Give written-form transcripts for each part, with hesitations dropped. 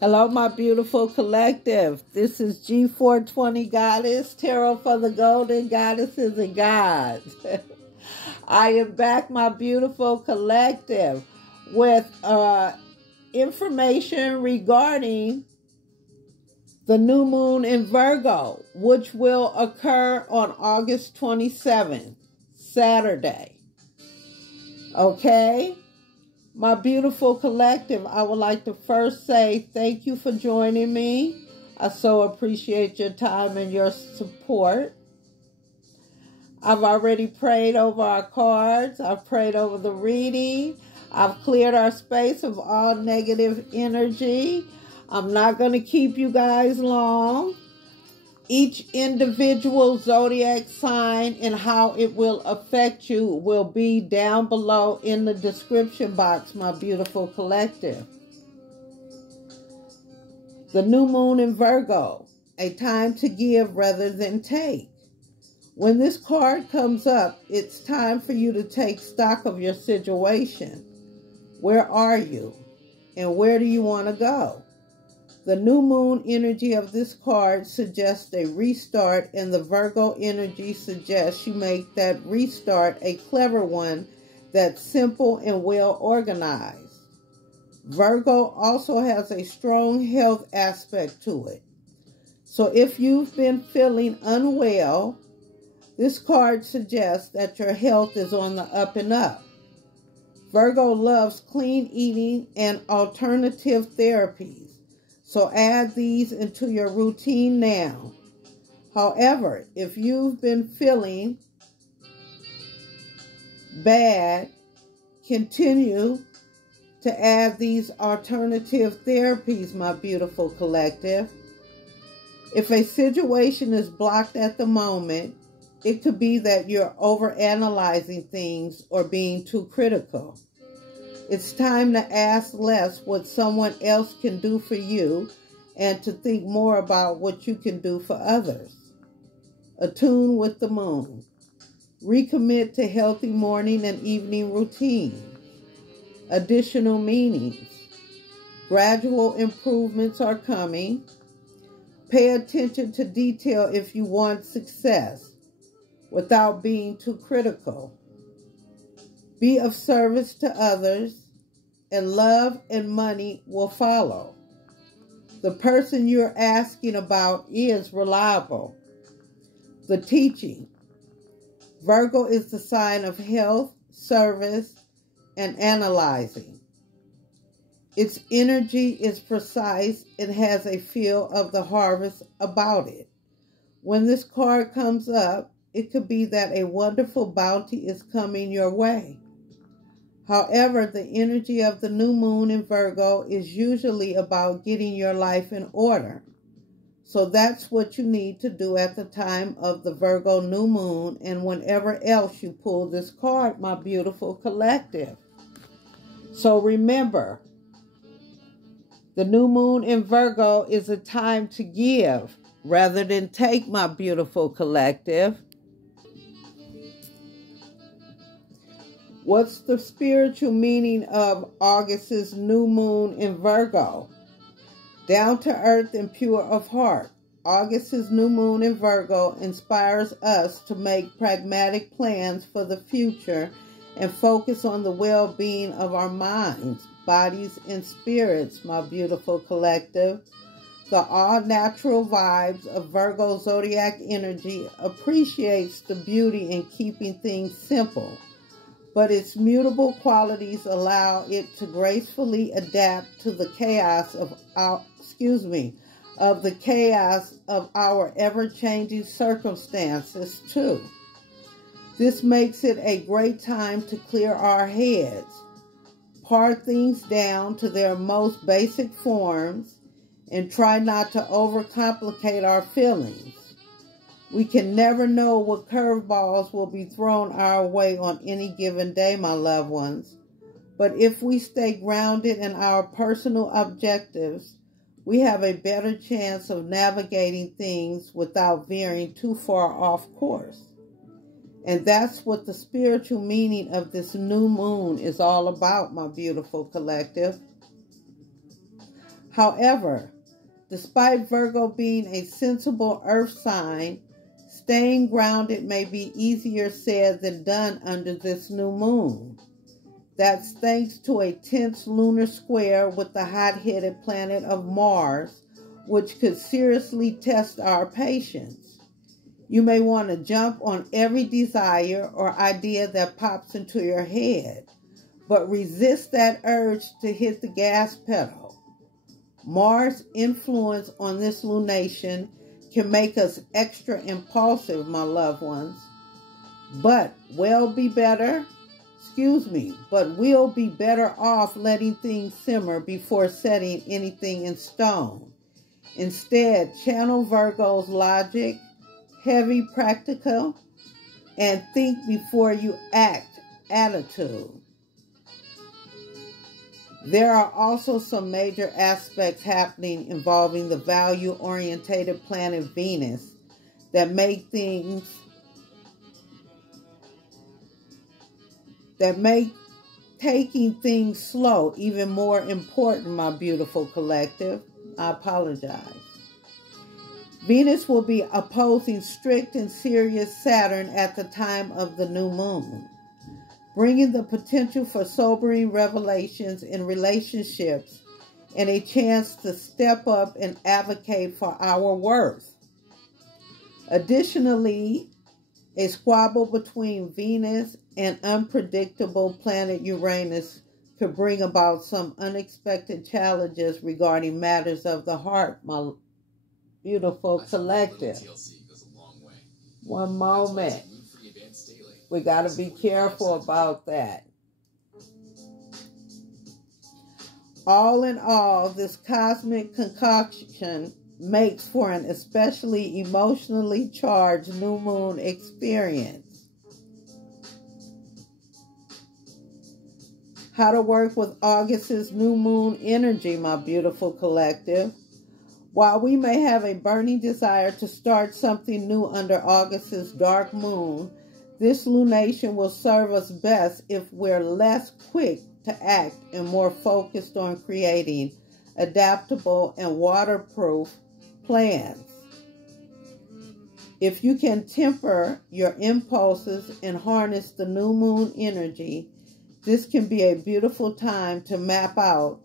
Hello, my beautiful collective. This is G420 Goddess, Tarot for the Golden Goddesses and Gods. I am back, my beautiful collective, with information regarding the new moon in Virgo, which will occur on August 27th, Saturday. Okay? My beautiful collective, I would like to first say thank you for joining me. I so appreciate your time and your support. I've already prayed over our cards. I've prayed over the reading. I've cleared our space of all negative energy. I'm not going to keep you guys long. Each individual zodiac sign and how it will affect you will be down below in the description box, my beautiful collective. The new moon in Virgo, a time to give rather than take. When this card comes up, it's time for you to take stock of your situation. Where are you? And where do you want to go? The new moon energy of this card suggests a restart, and the Virgo energy suggests you make that restart a clever one that's simple and well organized. Virgo also has a strong health aspect to it. So if you've been feeling unwell, this card suggests that your health is on the up and up. Virgo loves clean eating and alternative therapies. So add these into your routine now. However, if you've been feeling bad, continue to add these alternative therapies, my beautiful collective. If a situation is blocked at the moment, it could be that you're overanalyzing things or being too critical. It's time to ask less what someone else can do for you and to think more about what you can do for others. Attune with the moon. Recommit to healthy morning and evening routines. Additional meanings. Gradual improvements are coming. Pay attention to detail if you want success without being too critical. Be of service to others, and love and money will follow. The person you're asking about is reliable. The teaching. Virgo is the sign of health, service, and analyzing. Its energy is precise and has a feel of the harvest about it. When this card comes up, it could be that a wonderful bounty is coming your way. However, the energy of the new moon in Virgo is usually about getting your life in order. So that's what you need to do at the time of the Virgo new moon and whenever else you pull this card, my beautiful collective. So remember, the new moon in Virgo is a time to give rather than take, my beautiful collective. What's the spiritual meaning of August's new moon in Virgo? Down to earth and pure of heart. August's new moon in Virgo inspires us to make pragmatic plans for the future and focus on the well-being of our minds, bodies, and spirits, my beautiful collective. The all-natural vibes of Virgo zodiac energy appreciates the beauty in keeping things simple, but its mutable qualities allow it to gracefully adapt to the chaos of our ever-changing circumstances too. This makes it a great time to clear our heads, pare things down to their most basic forms, and try not to overcomplicate our feelings. We can never know what curveballs will be thrown our way on any given day, my loved ones. But if we stay grounded in our personal objectives, we have a better chance of navigating things without veering too far off course. And that's what the spiritual meaning of this new moon is all about, my beautiful collective. However, despite Virgo being a sensible earth sign, staying grounded may be easier said than done under this new moon. That's thanks to a tense lunar square with the hot-headed planet of Mars, which could seriously test our patience. You may want to jump on every desire or idea that pops into your head, but resist that urge to hit the gas pedal. Mars' influence on this lunation can make us extra impulsive, my loved ones, but we'll be better off letting things simmer before setting anything in stone. Instead, channel Virgo's logic, heavy practical, and think before you act attitude. There are also some major aspects happening involving the value-orientated planet Venus that make taking things slow even more important, my beautiful collective. I apologize. Venus will be opposing strict and serious Saturn at the time of the new moon, bringing the potential for sobering revelations in relationships and a chance to step up and advocate for our worth. Additionally, a squabble between Venus and unpredictable planet Uranus could bring about some unexpected challenges regarding matters of the heart, my beautiful collective. One moment. We got to be careful about that. All in all, this cosmic concoction makes for an especially emotionally charged new moon experience. How to work with August's new moon energy, my beautiful collective. While we may have a burning desire to start something new under August's dark moon, this lunation will serve us best if we're less quick to act and more focused on creating adaptable and waterproof plans. If you can temper your impulses and harness the new moon energy, this can be a beautiful time to map out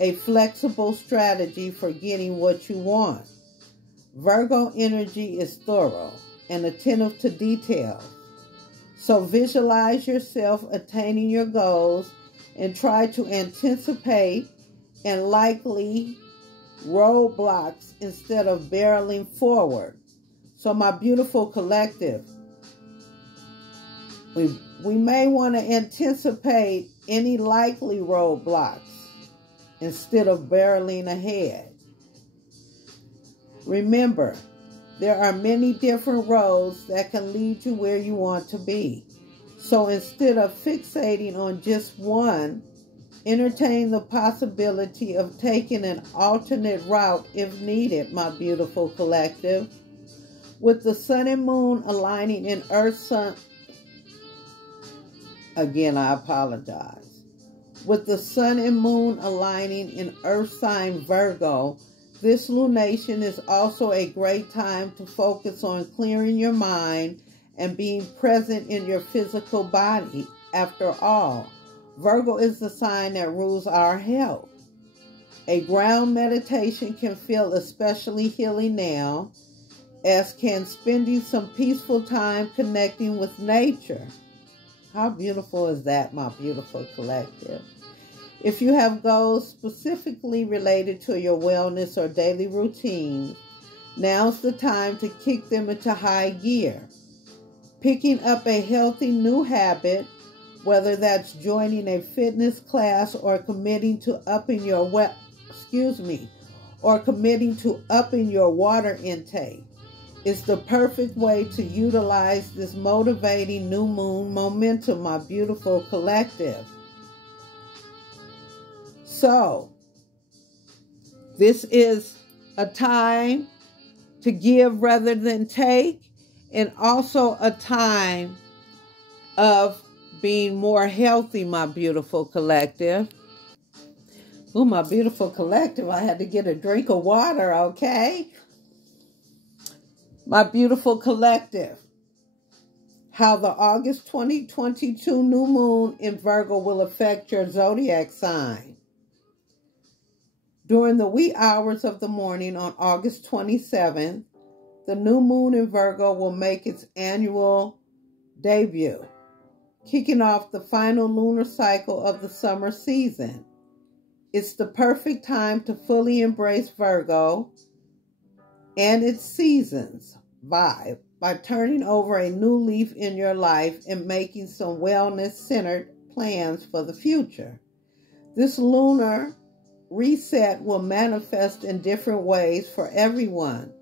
a flexible strategy for getting what you want. Virgo energy is thorough and attentive to details. So visualize yourself attaining your goals and try to anticipate and likely roadblocks instead of barreling forward. So my beautiful collective, we may want to anticipate any likely roadblocks instead of barreling ahead. Remember, there are many different roads that can lead you where you want to be. So instead of fixating on just one, entertain the possibility of taking an alternate route if needed, my beautiful collective. With the sun and moon aligning in Earth-Sun... Again, I apologize. With the sun and moon aligning in Earth sign Virgo, this lunation is also a great time to focus on clearing your mind and being present in your physical body. After all, Virgo is the sign that rules our health. A ground meditation can feel especially healing now, as can spending some peaceful time connecting with nature. How beautiful is that, my beautiful collective? If you have goals specifically related to your wellness or daily routine, now's the time to kick them into high gear. Picking up a healthy new habit, whether that's joining a fitness class or committing to upping your water intake, is the perfect way to utilize this motivating new moon momentum, my beautiful collective. So, this is a time to give rather than take, and also a time of being more healthy, my beautiful collective. Oh, my beautiful collective. I had to get a drink of water, okay? My beautiful collective. How the August 2022 new moon in Virgo will affect your zodiac sign. During the wee hours of the morning on August 27th, the new moon in Virgo will make its annual debut, kicking off the final lunar cycle of the summer season. It's the perfect time to fully embrace Virgo and its seasons vibe by turning over a new leaf in your life and making some wellness-centered plans for the future. This lunar reset will manifest in different ways for everyone,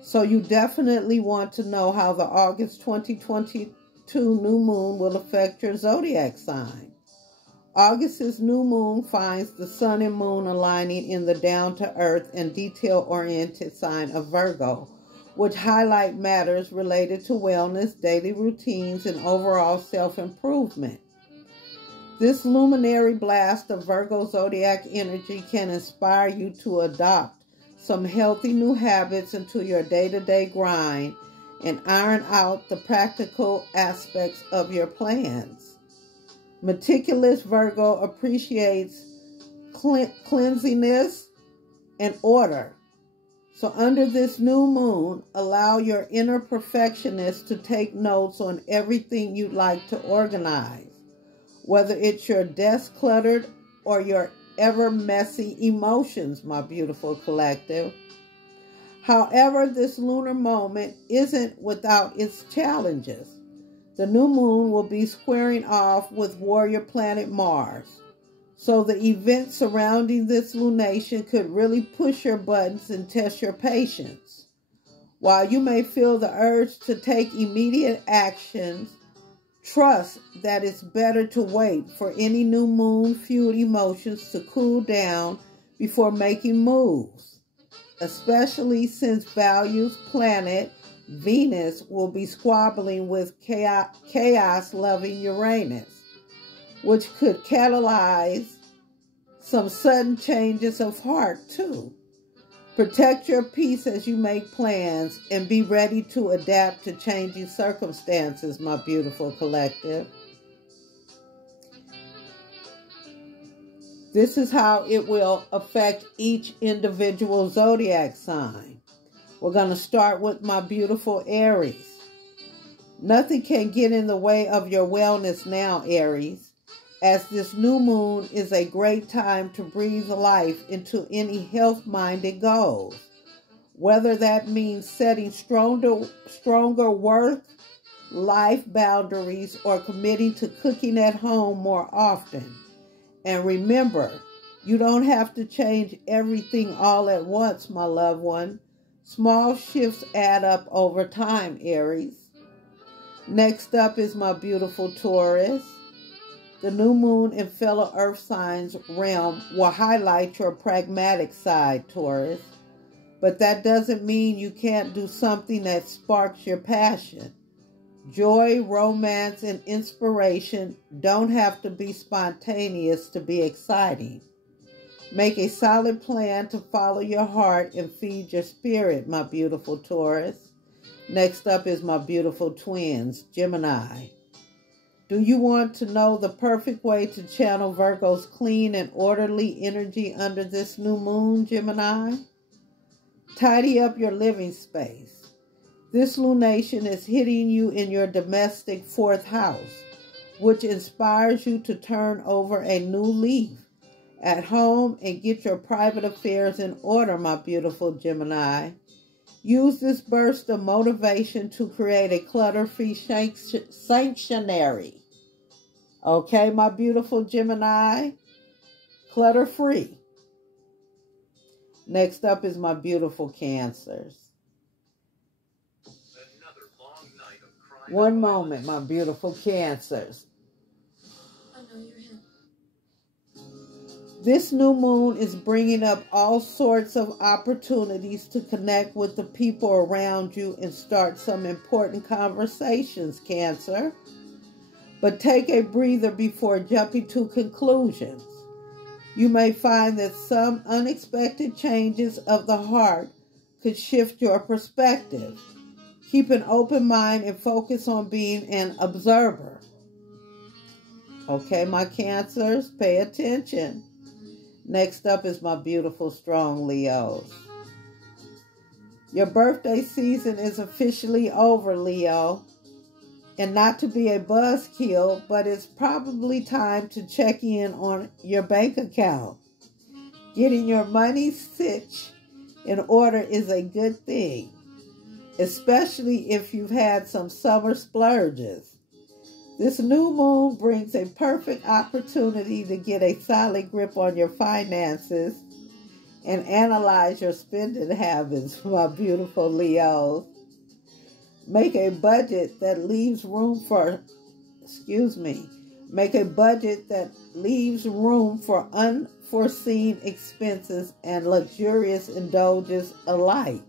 so you definitely want to know how the August 2022 new moon will affect your zodiac sign. August's new moon finds the sun and moon aligning in the down-to-earth and detail-oriented sign of Virgo, which highlight matters related to wellness, daily routines, and overall self-improvement. This luminary blast of Virgo zodiac energy can inspire you to adopt some healthy new habits into your day-to-day grind and iron out the practical aspects of your plans. Meticulous Virgo appreciates cleanliness and order. So under this new moon, allow your inner perfectionist to take notes on everything you'd like to organize, whether it's your desk cluttered or your ever messy emotions, my beautiful collective. However, this lunar moment isn't without its challenges. The new moon will be squaring off with warrior planet Mars. So the events surrounding this lunation could really push your buttons and test your patience. While you may feel the urge to take immediate actions, trust that it's better to wait for any new moon-fueled emotions to cool down before making moves, especially since Value's planet Venus will be squabbling with chaos-loving Uranus, which could catalyze some sudden changes of heart, too. Protect your peace as you make plans and be ready to adapt to changing circumstances, my beautiful collective. This is how it will affect each individual zodiac sign. We're going to start with my beautiful Aries. Nothing can get in the way of your wellness now, Aries, as this new moon is a great time to breathe life into any health-minded goals, whether that means setting stronger work-life boundaries or committing to cooking at home more often. And remember, you don't have to change everything all at once, my loved one. Small shifts add up over time, Aries. Next up is my beautiful Taurus. The new moon in fellow earth signs realm will highlight your pragmatic side, Taurus. But that doesn't mean you can't do something that sparks your passion. Joy, romance, and inspiration don't have to be spontaneous to be exciting. Make a solid plan to follow your heart and feed your spirit, my beautiful Taurus. Next up is my beautiful twins, Gemini. Do you want to know the perfect way to channel Virgo's clean and orderly energy under this new moon, Gemini? Tidy up your living space. This lunation is hitting you in your domestic fourth house, which inspires you to turn over a new leaf at home and get your private affairs in order, my beautiful Gemini. Use this burst of motivation to create a clutter-free sanctuary. Okay, my beautiful Gemini? Clutter-free. Next up is my beautiful Cancers. One moment, my beautiful Cancers. I know you're him. This new moon is bringing up all sorts of opportunities to connect with the people around you and start some important conversations, Cancer. But take a breather before jumping to conclusions. You may find that some unexpected changes of the heart could shift your perspective. Keep an open mind and focus on being an observer. Okay, my Cancers, pay attention. Next up is my beautiful, strong Leos. Your birthday season is officially over, Leo. And not to be a buzzkill, but it's probably time to check in on your bank account. Getting your money stitched in order is a good thing, especially if you've had some summer splurges. This new moon brings a perfect opportunity to get a solid grip on your finances and analyze your spending habits, my beautiful Leos. Make a budget that leaves room for, unforeseen expenses and luxurious indulgence alike,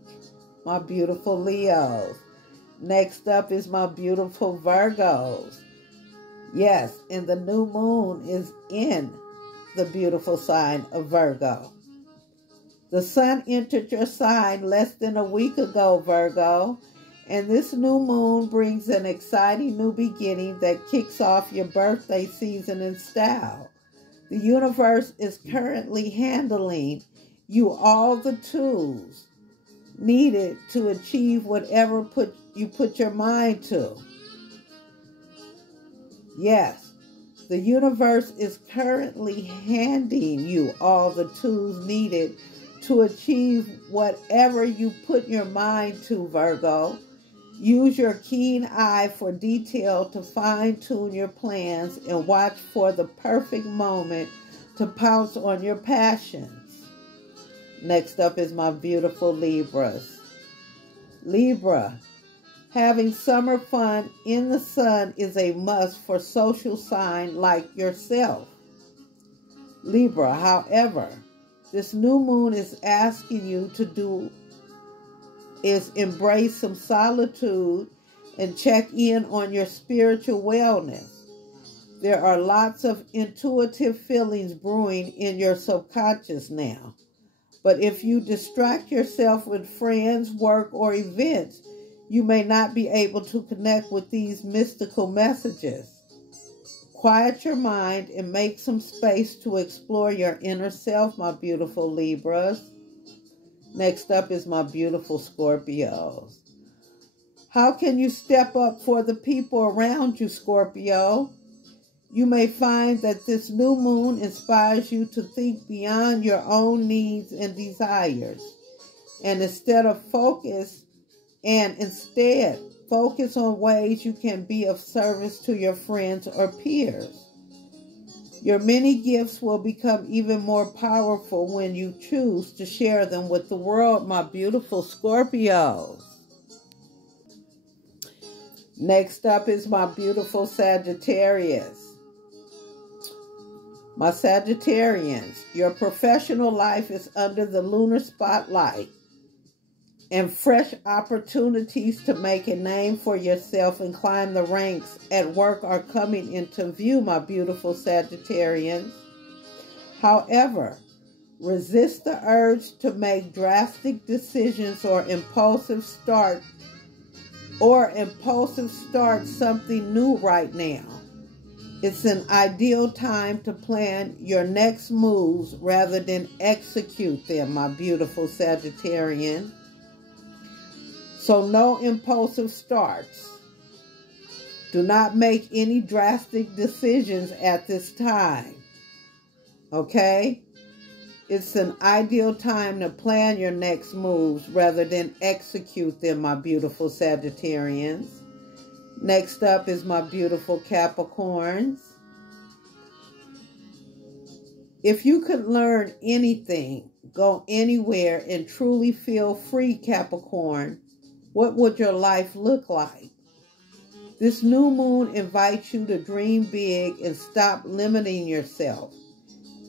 my beautiful Leos. Next up is my beautiful Virgos. Yes, and the new moon is in the beautiful sign of Virgo. The sun entered your sign less than a week ago, Virgo, and this new moon brings an exciting new beginning that kicks off your birthday season in style. The universe is currently handling you all the tools needed to achieve whatever you put your mind to. Yes, the universe is currently handing you all the tools needed to achieve whatever you put your mind to, Virgo. Use your keen eye for detail to fine-tune your plans and watch for the perfect moment to pounce on your passions. Next up is my beautiful Libras. Libra. Having summer fun in the sun is a must for social sign like yourself. Libra, however, this new moon is asking you to do is embrace some solitude and check in on your spiritual wellness. There are lots of intuitive feelings brewing in your subconscious now. But if you distract yourself with friends, work, or events, you may not be able to connect with these mystical messages. Quiet your mind and make some space to explore your inner self, my beautiful Libras. Next up is my beautiful Scorpios. How can you step up for the people around you, Scorpio? You may find that this new moon inspires you to think beyond your own needs and desires. And instead focus on ways you can be of service to your friends or peers. Your many gifts will become even more powerful when you choose to share them with the world, my beautiful Scorpios. Next up is my beautiful Sagittarius. My Sagittarians, your professional life is under the lunar spotlight, and fresh opportunities to make a name for yourself and climb the ranks at work are coming into view, my beautiful Sagittarians. However, resist the urge to make drastic decisions or impulsive start something new right now. It's an ideal time to plan your next moves rather than execute them, my beautiful Sagittarian. So no impulsive starts. Do not make any drastic decisions at this time. Okay? It's an ideal time to plan your next moves rather than execute them, my beautiful Sagittarians. Next up is my beautiful Capricorns. If you could learn anything, go anywhere, and truly feel free, Capricorn, what would your life look like? This new moon invites you to dream big and stop limiting yourself.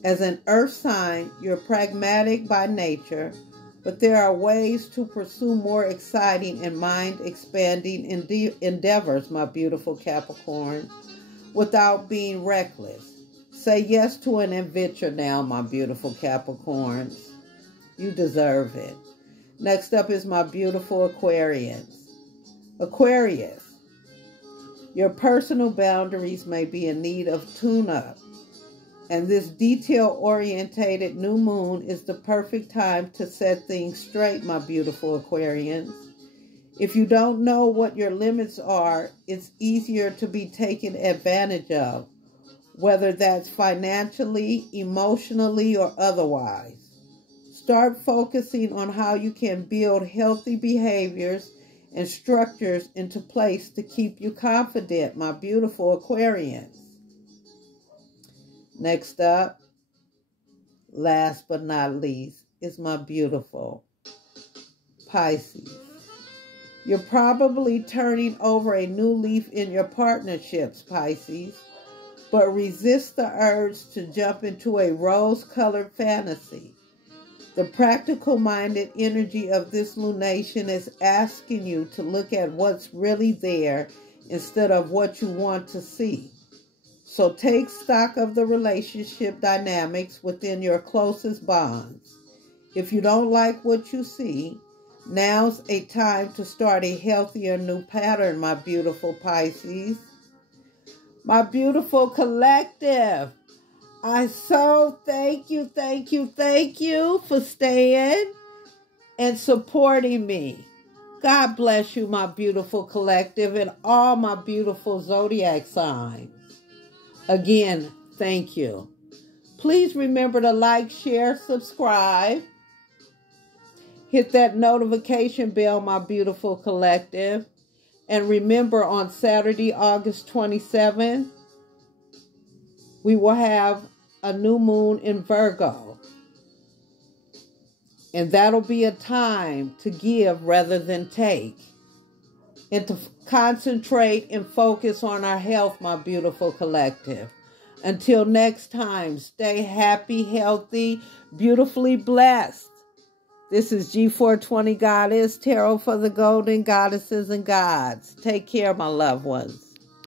As an earth sign, you're pragmatic by nature, but there are ways to pursue more exciting and mind-expanding endeavors, my beautiful Capricorn, without being reckless. Say yes to an adventure now, my beautiful Capricorns. You deserve it. Next up is my beautiful Aquarians. Aquarius, your personal boundaries may be in need of tune-up. And this detail-orientated new moon is the perfect time to set things straight, my beautiful Aquarians. If you don't know what your limits are, it's easier to be taken advantage of, whether that's financially, emotionally, or otherwise. Start focusing on how you can build healthy behaviors and structures into place to keep you confident, my beautiful Aquarians. Next up, last but not least, is my beautiful Pisces. You're probably turning over a new leaf in your partnerships, Pisces, but resist the urge to jump into a rose-colored fantasy. The practical-minded energy of this lunation is asking you to look at what's really there instead of what you want to see. So take stock of the relationship dynamics within your closest bonds. If you don't like what you see, now's a time to start a healthier new pattern, my beautiful Pisces. My beautiful collective, I so thank you for staying and supporting me. God bless you, my beautiful collective, and all my beautiful zodiac signs. Again, thank you. Please remember to like, share, subscribe. Hit that notification bell, my beautiful collective. And remember, on Saturday, August 27th, we will have a new moon in Virgo. And that'll be a time to give rather than take. And to concentrate and focus on our health, my beautiful collective. Until next time, stay happy, healthy, beautifully blessed. This is G420 Goddess, Tarot for the Golden Goddesses and Gods. Take care, my loved ones.